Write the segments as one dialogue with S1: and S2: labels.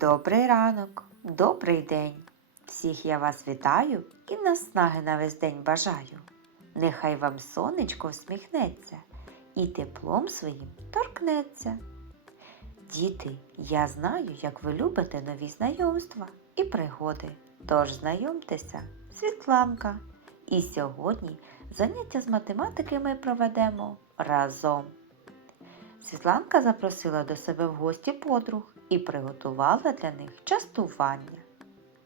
S1: Добрий ранок, добрий день. Всіх я вас вітаю і наснаги на весь день бажаю. Нехай вам сонечко всміхнеться і теплом своїм торкнеться. Діти, я знаю, як ви любите нові знайомства і пригоди. Тож знайомтеся, Світланка. І сьогодні заняття з математики ми проведемо разом. Світланка запросила до себе в гості подруг і приготувала для них частування.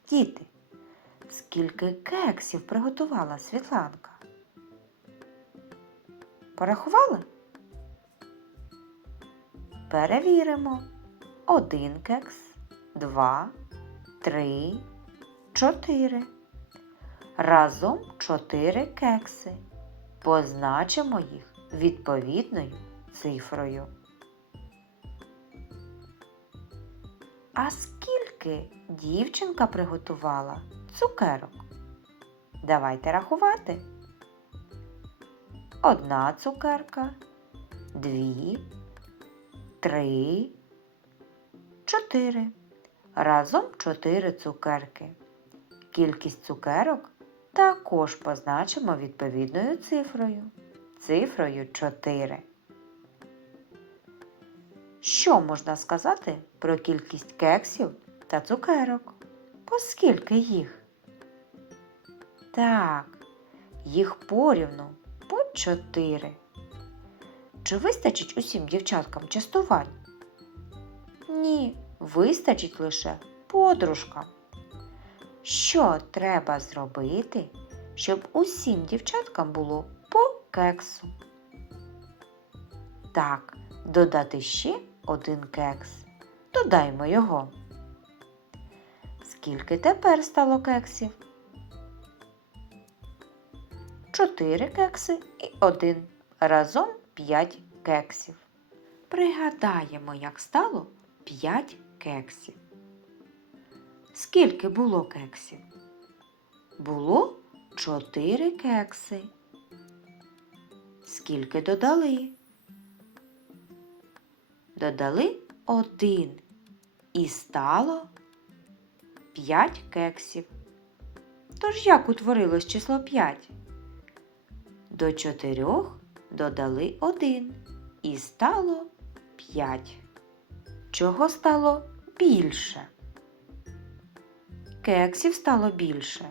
S1: Діти, скільки кексів приготувала Світланка? Порахували? Перевіримо. Один кекс, два, три, чотири. Разом чотири кекси. Позначимо їх відповідною цифрою. А скільки дівчинка приготувала цукерок? Давайте рахувати. Одна цукерка, дві, три, чотири. Разом чотири цукерки. Кількість цукерок також позначимо відповідною цифрою. Цифрою 4. Що можна сказати про кількість кексів та цукерок? Поскільки їх? Так, їх порівну по 4. Чи вистачить усім дівчаткам частувань? Ні, вистачить лише подружкам. Що треба зробити, щоб усім дівчаткам було по кексу? Так, додати ще один кекс. Додаймо його. Скільки тепер стало кексів? Чотири кекси і один. Разом п'ять кексів. Пригадаємо, як стало п'ять кексів. Скільки було кексів? Було чотири кекси. Скільки додали? Додали один і стало п'ять кексів. Тож як утворилось число 5? До чотирьох додали один і стало 5. Чого стало більше? Кексів стало більше.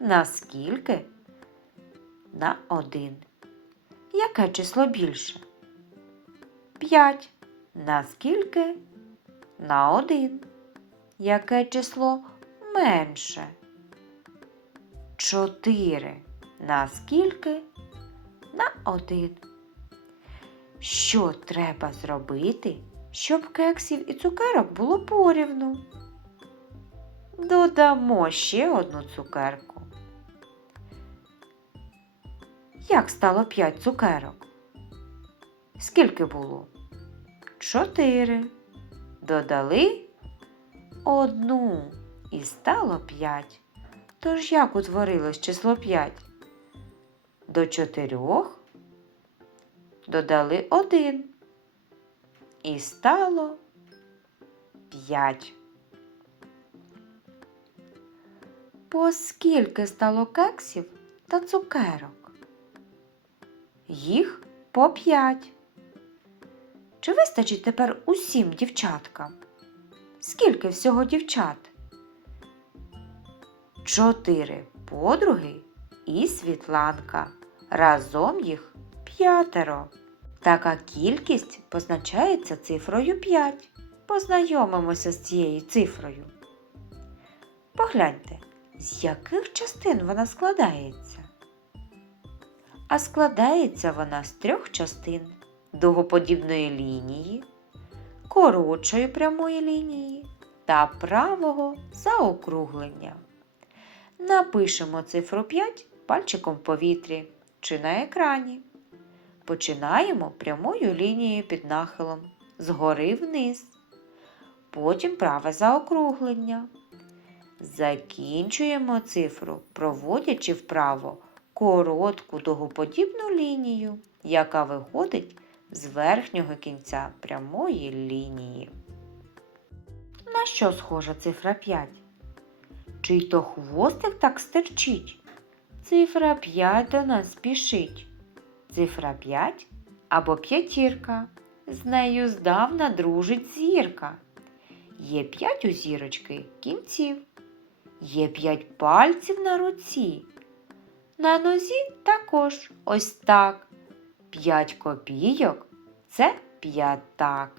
S1: Наскільки? На один. Яке число більше? 5. Наскільки? На один. Яке число менше? 4. Наскільки? На один. Що треба зробити, щоб кексів і цукерок було порівну? Додамо ще одну цукерку. Як стало 5 цукерок? Скільки було? Чотири. Додали одну і стало 5. Тож як утворилось число 5? До чотирьох додали один і стало 5. По скільки стало кексів та цукерок? Їх по п'ять. Чи вистачить тепер усім дівчаткам? Скільки всього дівчат? Чотири подруги і Світланка. Разом їх п'ятеро. Така кількість позначається цифрою 5. Познайомимося з цією цифрою. Погляньте, з яких частин вона складається? А складається вона з трьох частин дугоподібної лінії, коротшої прямої лінії та правого заокруглення. Напишемо цифру 5 пальчиком в повітрі чи на екрані. Починаємо прямою лінією під нахилом згори вниз. Потім праве заокруглення. Закінчуємо цифру, проводячи вправо коротку дугоподібну лінію, яка виходить з верхнього кінця прямої лінії. На що схожа цифра 5? Чий то хвостик так стерчить? Цифра 5 до нас спішить. Цифра 5 або п'ятірка. З нею здавна дружить зірка. Є п'ять у зірочки кінців. Є п'ять пальців на руці. На нозі також ось так. П'ять копійок це п'ятак.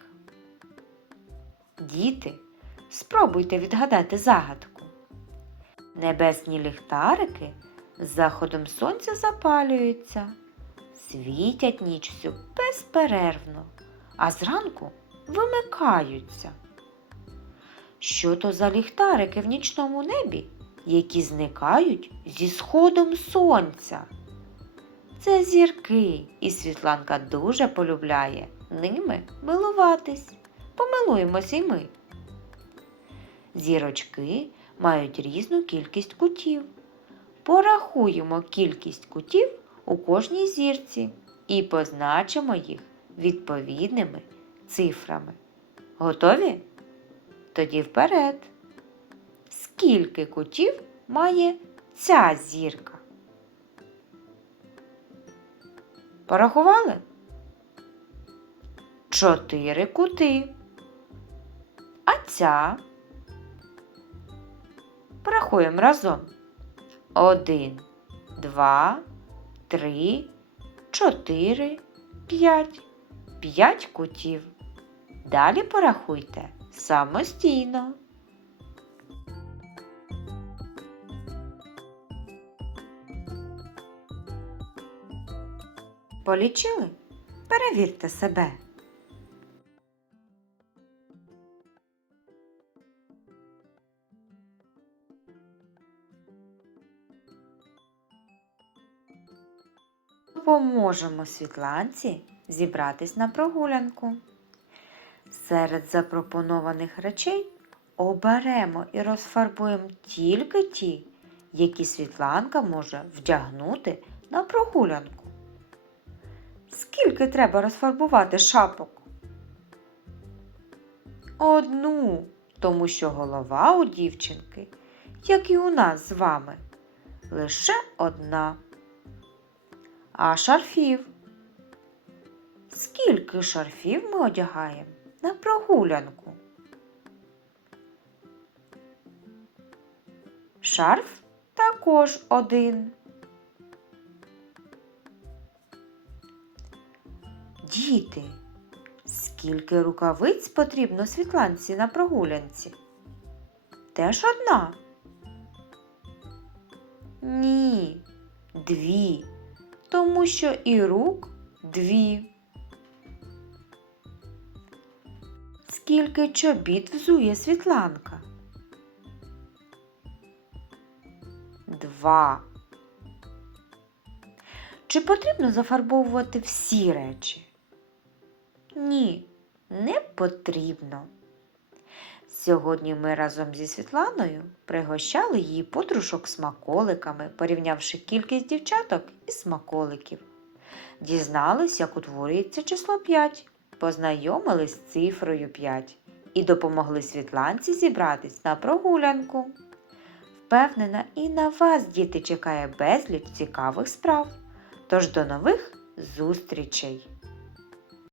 S1: Діти, спробуйте відгадати загадку. Небесні ліхтарики з заходом сонця запалюються, світять ніч всю безперервно, а зранку вимикаються. Що то за ліхтарики в нічному небі, які зникають зі сходом сонця? Це зірки, і Світланка дуже полюбляє ними милуватись. Помилуємося й ми. Зірочки мають різну кількість кутів. Порахуємо кількість кутів у кожній зірці і позначимо їх відповідними цифрами. Готові? Тоді вперед. Скільки кутів має ця зірка? Порахували? Чотири кути. А ця? Порахуємо разом. Один, два, три, чотири, п'ять. П'ять кутів. Далі порахуйте самостійно. Полічили? Перевірте себе. Допоможемо Світланці зібратись на прогулянку. Серед запропонованих речей оберемо і розфарбуємо тільки ті, які Світланка може вдягнути на прогулянку. Скільки треба розфарбувати шапок? Одну, тому що голова у дівчинки, як і у нас з вами, лише одна. А шарфів? Скільки шарфів ми одягаємо на прогулянку? Шарф також один. Діти, скільки рукавиць потрібно світланці на прогулянці? Теж одна? Ні, дві, тому що і рук дві. Скільки чобіт взує Світланка? Два. Чи потрібно зафарбовувати всі речі? Ні, не потрібно. Сьогодні ми разом зі Світланою пригощали її подружок смаколиками, порівнявши кількість дівчаток і смаколиків. Дізнались, як утворюється число 5, познайомились з цифрою 5 і допомогли Світланці зібратись на прогулянку. Впевнена, і на вас, діти, чекає безліч цікавих справ. Тож до нових зустрічей!